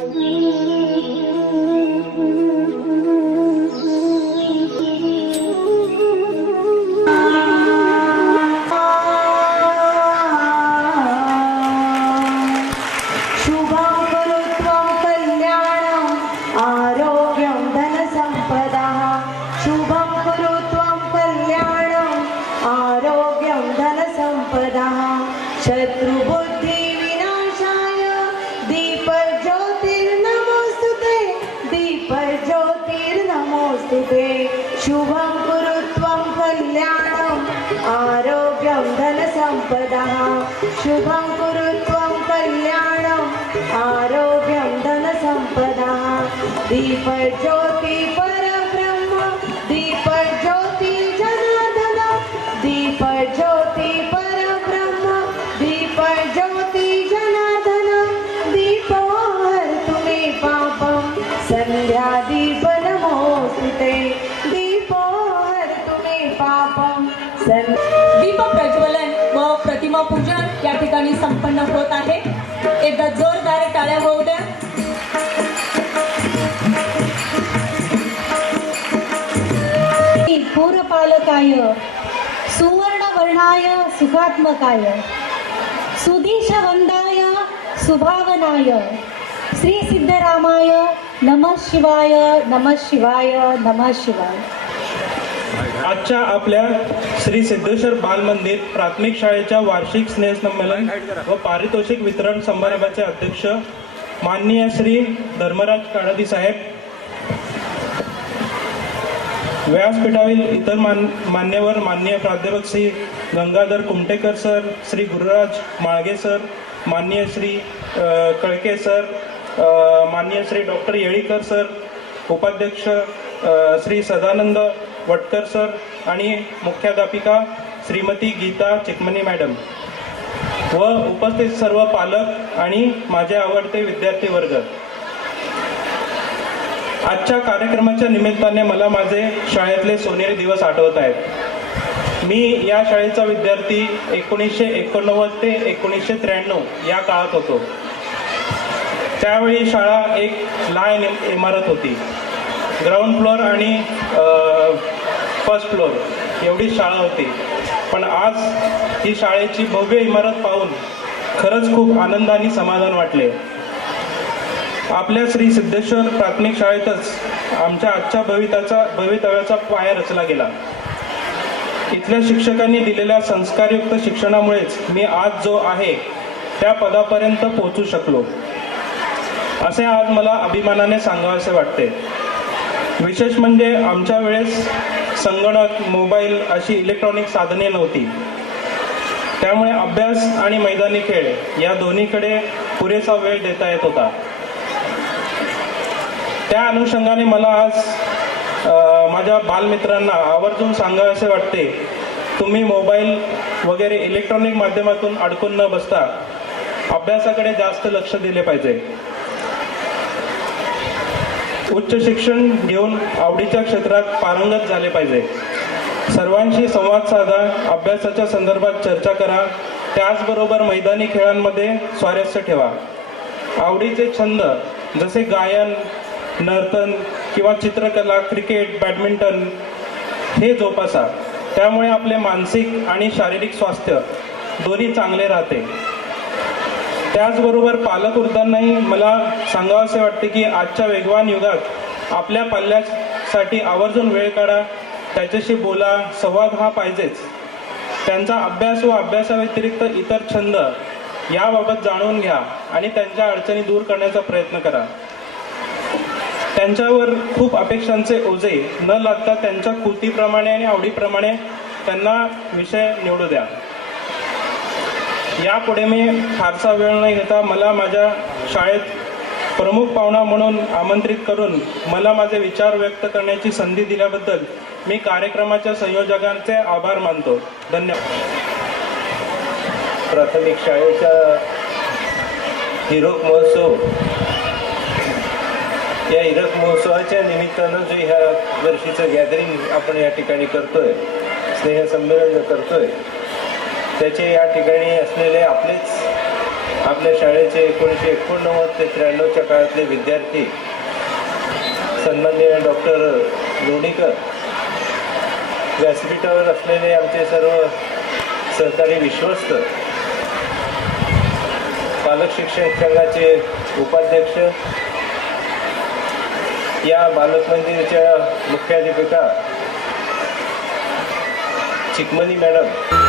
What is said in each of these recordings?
शुभं आरोग्यं धनसम्पदः शुभं कुरु त्वं कल्याणम्। आरोग्यं धनसम्पदः। दीपज्योति जोरदार टाळ्या होऊ द्या पूरपालकाय सुवर्णवर्णाय सुखात्मकाय सुदिशवंदाय सुभावनाय. श्री सिद्धरामाय नमः शिवाय नमः शिवाय नमः शिवाय. आजच्या आपल्या श्री सिद्धेश्वर बाल मंदिर प्राथमिक शाळेच्या वार्षिक स्नेहसंमेलन व पारितोषिक वितरण समारंभाचे अध्यक्ष माननीय श्री धर्मराज काळादी साहेब व्यासपीठावरील इतर मान मान्यवर माननीय प्राध्यापक श्री गंगाधर कुमटेकर सर श्री गुरुराज माळगे सर माननीय श्री कळके सर माननीय श्री डॉक्टर येळीकर सर उपाध्यक्ष श्री सदानंद वटकर सर आणि मुख्याध्यापिका श्रीमती गीता चिकमणी मॅडम. व उपस्थित सर्व पालक आणि माझे आवडते विद्यार्थी वर्ग आजच्या कार्यक्रमाच्या निमित्ताने मला माझे शाळेतले सोनेरी दिवस आठवत आहेत. मी या शाळेचा विद्यार्थी एकोणीसशे एकोणनव्वद ते एकोणीसशे त्र्याण्णव या काळात होतो. त्यावेळी शाळा एक लहान इमारत होती. ग्राउंड फ्लोअर आणि फर्स्ट फ्लोअर एवढी शाळा होती. पण आज ही शाळेची भव्य इमारत पाहून खरंच खूप आनंद आणि समाधान वाटले. आपल्या श्री सिद्धेश्वर प्राथमिक शाळेतच आमच्या आजच्या भविताचा भवितव्याचा पाया रचला गेला. इथल्या शिक्षकांनी दिलेल्या संस्कारयुक्त शिक्षणामुळेच मी आज जो आहे त्या पदापर्यंत पोहोचू शकलो. असे आज मला अभिमानाने सांगावेसे वाटते. विशेष म्हणजे आमच्या वेळेस संगणक मोबाईल अशी इलेक्ट्रॉनिक साधने नव्हती. त्यामुळे अभ्यास आणि मैदानी खेळ या दोन्हीकडे पुरेसा वेळ देता येत होता. त्या अनुषंगाने मला आज माझ्या बालमित्रांना आवर्जून सांगावे वाटते तुम्ही मोबाईल वगैरे इलेक्ट्रॉनिक माध्यमातून अडकून न बसता अभ्यासाकडे जास्त लक्ष दिले पाहिजे. उच्च शिक्षण घेऊन आवडीच्या क्षेत्रात पारंगत झाले पाहिजे. सर्वांशी संवाद साधा अभ्यासाच्या संदर्भात चर्चा करा त्याचबरोबर मैदानी खेळांमध्ये स्वारस्य ठेवा. आवडीचे छंद जसे गायन नर्तन किंवा चित्रकला क्रिकेट बॅडमिंटन हे जोपासा. त्यामुळे आपले मानसिक आणि शारीरिक स्वास्थ्य दोन्ही चांगले राहते. त्याचबरोबर पालक वृद्धांनाही मला सांगावंसे वाटते की आजच्या वेगवान युगात आपल्या पाल्यासाठी आवर्जून वेळ काढा त्याच्याशी बोला संवाद हा पाहिजेच. त्यांचा अभ्यास व अभ्यासाव्यतिरिक्त इतर छंद याबाबत जाणून घ्या आणि त्यांच्या अडचणी दूर करण्याचा प्रयत्न करा. त्यांच्यावर खूप अपेक्षांचे ओझे न लागता त्यांच्या कृतीप्रमाणे आणि आवडीप्रमाणे त्यांना विषय निवडू द्या. यापुढे मी फारसा वेळ न घेता. मला माझ्या शाळेत प्रमुख पाहुणा म्हणून आमंत्रित करून मला माझे विचार व्यक्त करण्याची संधी दिल्याबद्दल मी कार्यक्रमाच्या संयोजकांचे आभार मानतो. धन्यवाद. प्राथमिक शाळेचा हिरक महोत्सव. या हिरक महोत्सवाच्या निमित्तानं जे ह्या वर्षीचं गॅदरिंग आपण या ठिकाणी करतोय स्नेहसंमेलन करतोय त्याचे या ठिकाणी असलेले आपलेच आपल्या शाळेचे एकोणीसशे एकोणनव्वद ते त्र्याण्णवच्या काळातले विद्यार्थी सन्माननीय डॉक्टर लोणीकर व्यासपीठावर असलेले आमचे सर्व सहकारी विश्वस्त पालक शिक्षण संघाचे उपाध्यक्ष या बालक मंदिराच्या मुख्याध्यापिका चिकमनी मॅडम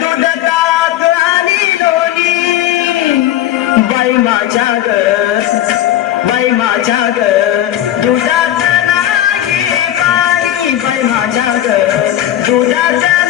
दुधतात आणि लोणी. बाई माझ्या ग बाई माझ्या ग दुधात नाही पाणी. बाई माझ्या ग दुधात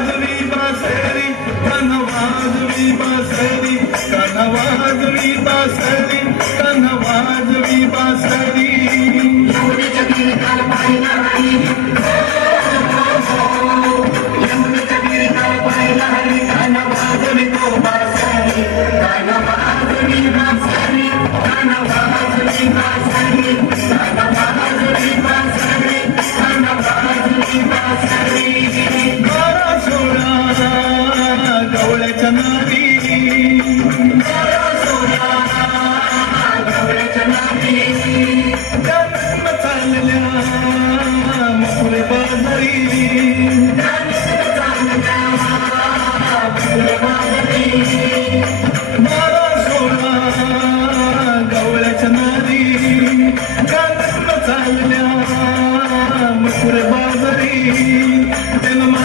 कान्हा वाजवी बासरी कान्हा वाजवी बसरी कान्हा वाजवी बासरी कान्हा वाजवी बासरी बारा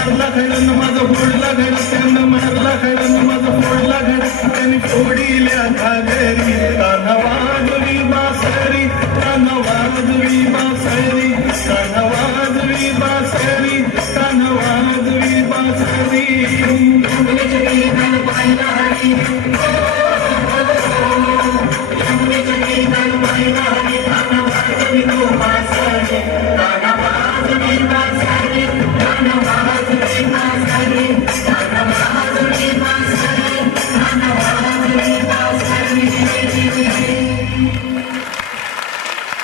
मारला खडन माझं फोडला घड त्यानं मारला खडन माझं फोडला घड त्यांनी फोडिल्या घागरी